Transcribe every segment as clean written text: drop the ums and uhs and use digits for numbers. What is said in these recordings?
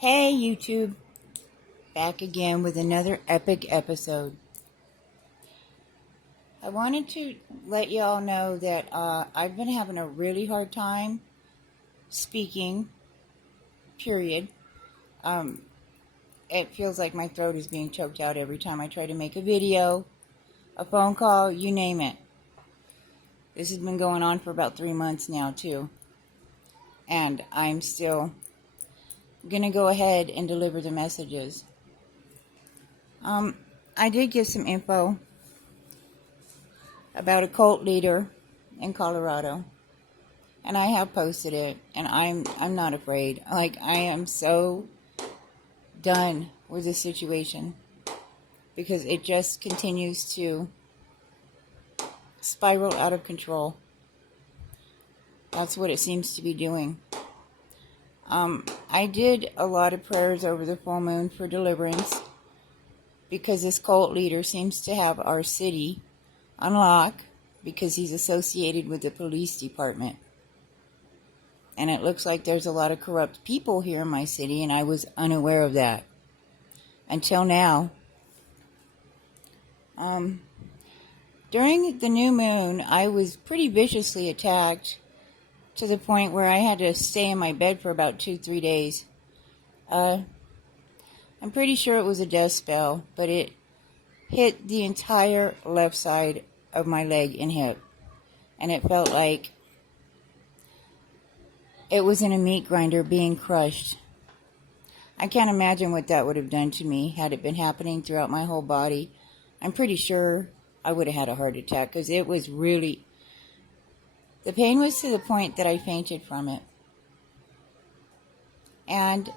Hey YouTube, back again with another epic episode. I wanted to let y'all know that I've been having a really hard time speaking, period. It feels like my throat is being choked out every time I try to make a video, a phone call, you name it. This has been going on for about 3 months now too. And I'm still going to go ahead and deliver the messages. I did get some info about a cult leader in Colorado, and I have posted it, and I'm not afraid. Like, I am so done with this situation because it just continues to spiral out of control. That's what it seems to be doing. I did a lot of prayers over the full moon for deliverance because this cult leader seems to have our city on lock because he's associated with the police department. And it looks like there's a lot of corrupt people here in my city, and I was unaware of that until now. During the new moon, I was pretty viciously attacked to the point where I had to stay in my bed for about 2-3 days. I'm pretty sure it was a death spell, but it hit the entire left side of my leg and hip. And it felt like it was in a meat grinder being crushed. I can't imagine what that would have done to me had it been happening throughout my whole body. I'm pretty sure I would have had a heart attack because it was really... The pain was to the point that I fainted from it. And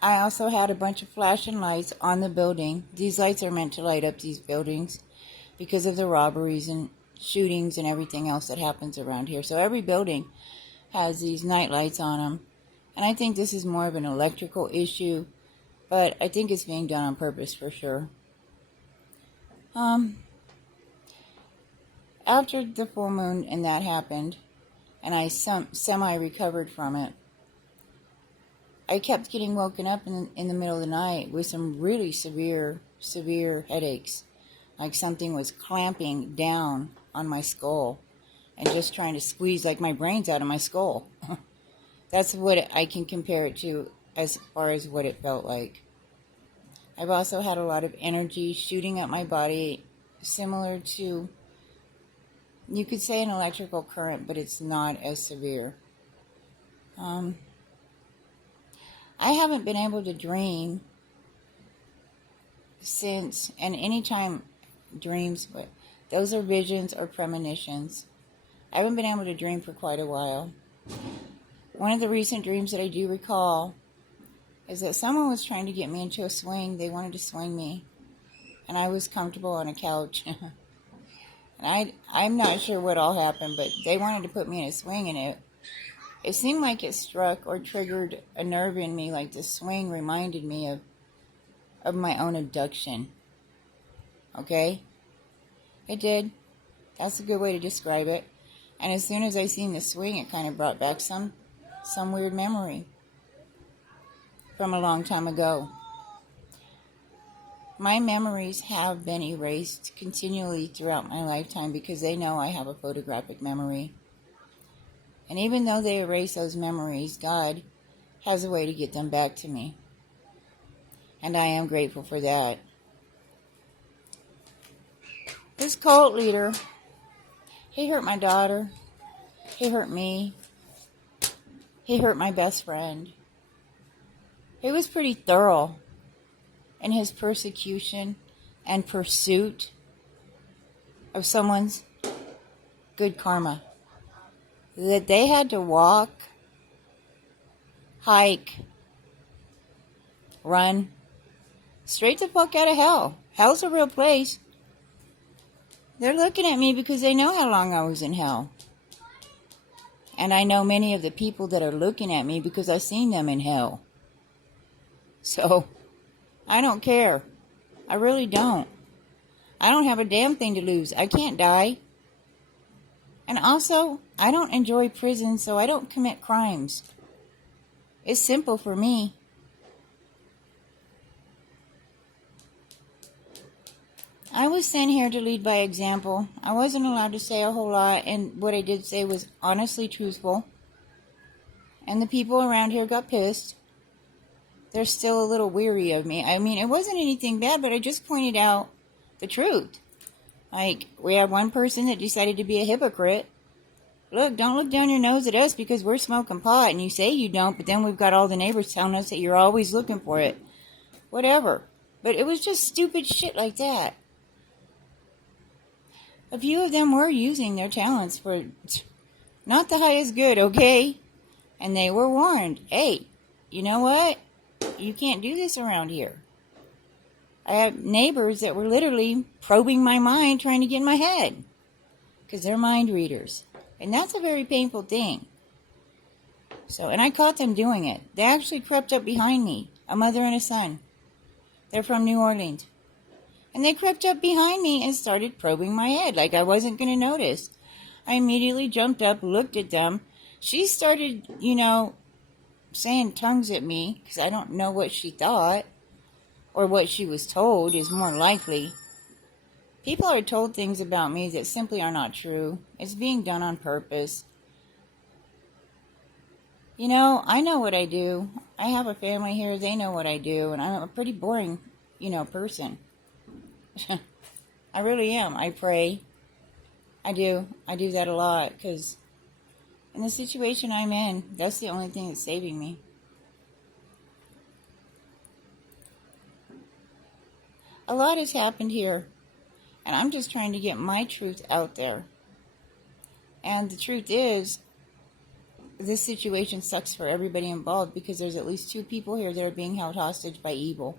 I also had a bunch of flashing lights on the building. These lights are meant to light up these buildings because of the robberies and shootings and everything else that happens around here. So every building has these night lights on them. And I think this is more of an electrical issue, but I think it's being done on purpose for sure. After the full moon and that happened, and I semi-recovered from it, I kept getting woken up in the middle of the night with some really severe headaches. Like something was clamping down on my skull and just trying to squeeze like my brains out of my skull. That's what I can compare it to as far as what it felt like. I've also had a lot of energy shooting up my body, similar to, you could say, an electrical current, but it's not as severe. I haven't been able to dream since, and anytime dreams, but those are visions or premonitions. I haven't been able to dream for quite a while. One of the recent dreams that I do recall is that someone was trying to get me into a swing. They wanted to swing me, and I was comfortable on a couch. And I'm not sure what all happened, but they wanted to put me in a swing, and it seemed like it struck or triggered a nerve in me, like the swing reminded me of my own abduction. Okay? It did. That's a good way to describe it. And as soon as I seen the swing, it kind of brought back some weird memory from a long time ago. My memories have been erased continually throughout my lifetime because they know I have a photographic memory. And even though they erase those memories, God has a way to get them back to me. And I am grateful for that. This cult leader, he hurt my daughter. He hurt me. He hurt my best friend. He was pretty thorough in his persecution and pursuit of someone's good karma. That they had to walk, hike, run straight the fuck out of hell. Hell's a real place. They're looking at me because they know how long I was in hell. And I know many of the people that are looking at me because I've seen them in hell. So, I don't care. I really don't. I don't have a damn thing to lose. I can't die. And also, I don't enjoy prison, so I don't commit crimes. It's simple for me. I was sent here to lead by example. I wasn't allowed to say a whole lot, and what I did say was honestly truthful. And the people around here got pissed. They're still a little weary of me. I mean, it wasn't anything bad, but I just pointed out the truth. Like, we have one person that decided to be a hypocrite. Look, don't look down your nose at us because we're smoking pot, and you say you don't, but then we've got all the neighbors telling us that you're always looking for it. Whatever. But it was just stupid shit like that. A few of them were using their talents for not the highest good, okay? And they were warned, hey, you know what? You can't do this around here. I have neighbors that were literally probing my mind, trying to get in my head. Because they're mind readers. And that's a very painful thing. So, and I caught them doing it. They actually crept up behind me, a mother and a son. They're from New Orleans. And they crept up behind me and started probing my head like I wasn't going to notice. I immediately jumped up, looked at them. She started, saying tongues at me because I don't know what she thought or what she was told is more likely. People are told things about me that simply are not true. It's being done on purpose. I know what I do. I have a family here. They know what I do. And I'm a pretty boring, person. I really am. I pray. I do. I do that a lot because in the situation I'm in, that's the only thing that's saving me. A lot has happened here, and I'm just trying to get my truth out there. And the truth is, this situation sucks for everybody involved because there's at least 2 people here that are being held hostage by evil.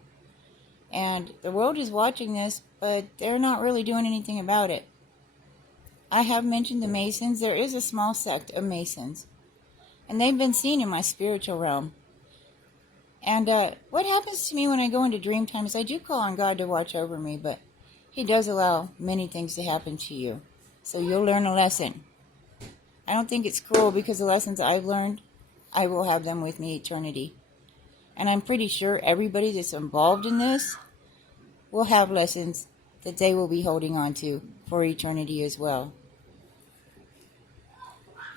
And the world is watching this, but they're not really doing anything about it. I have mentioned the Masons. There is a small sect of Masons. And they've been seen in my spiritual realm. And what happens to me when I go into dream time is I do call on God to watch over me, but He does allow many things to happen to you. So you'll learn a lesson. I don't think it's cruel because the lessons I've learned, I will have them with me eternity. And I'm pretty sure everybody that's involved in this will have lessons that they will be holding on to for eternity as well.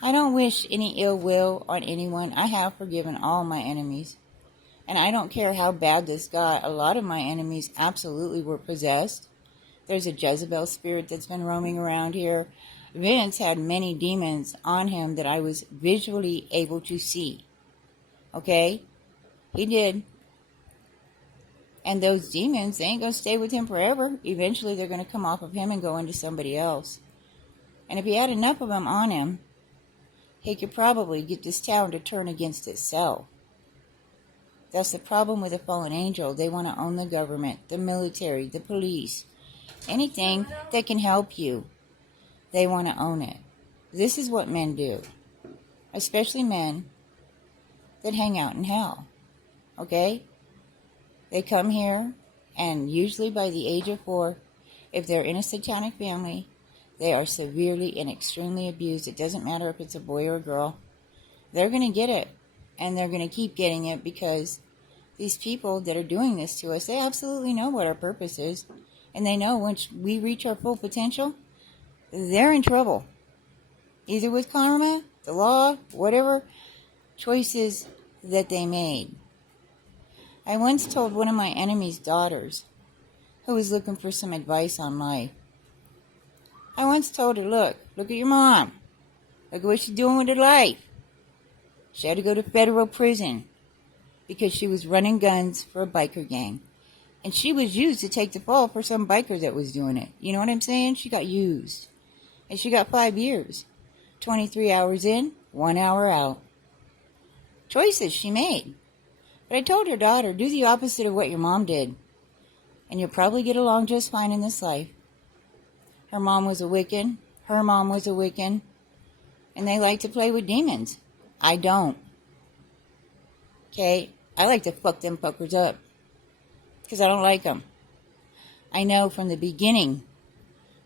I don't wish any ill will on anyone. I have forgiven all my enemies. And I don't care how bad this got. A lot of my enemies absolutely were possessed. There's a Jezebel spirit that's been roaming around here. Vince had many demons on him that I was visually able to see. Okay? He did. And those demons, they ain't going to stay with him forever. Eventually they're going to come off of him and go into somebody else. And if he had enough of them on him, he could probably get this town to turn against itself. That's the problem with a fallen angel. They want to own the government, the military, the police. Anything that can help you, they want to own it. This is what men do. Especially men that hang out in hell. Okay? They come here, and usually by the age of 4, if they're in a satanic family, they are severely and extremely abused. It doesn't matter if it's a boy or a girl. They're going to get it, and they're going to keep getting it because these people that are doing this to us, they absolutely know what our purpose is, and they know once we reach our full potential, they're in trouble. Either with karma, the law, whatever choices that they made. I once told one of my enemy's daughters, who was looking for some advice on life. I once told her, look at your mom. Look at what she's doing with her life. She had to go to federal prison because she was running guns for a biker gang. And she was used to take the fall for some biker that was doing it. You know what I'm saying? She got used. And she got 5 years. 23 hours in, 1 hour out. Choices she made. But I told her daughter, do the opposite of what your mom did. And you'll probably get along just fine in this life. Her mom was a Wiccan. Her mom was a Wiccan. And they like to play with demons. I don't. Okay? I like to fuck them fuckers up. Because I don't like them. I know from the beginning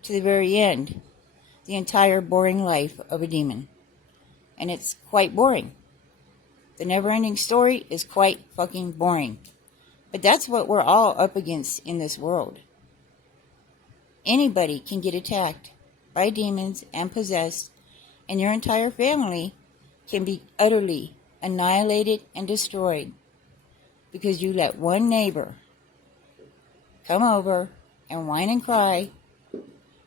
to the very end the entire boring life of a demon. And it's quite boring. The never-ending story is quite fucking boring. But that's what we're all up against in this world. Anybody can get attacked by demons and possessed, and your entire family can be utterly annihilated and destroyed because you let one neighbor come over and whine and cry,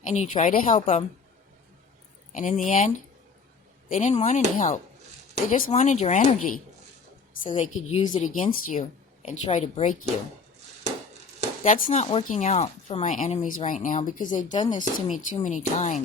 and you try to help them, and in the end, they didn't want any help. They just wanted your energy so they could use it against you and try to break you. That's not working out for my enemies right now because they've done this to me too many times.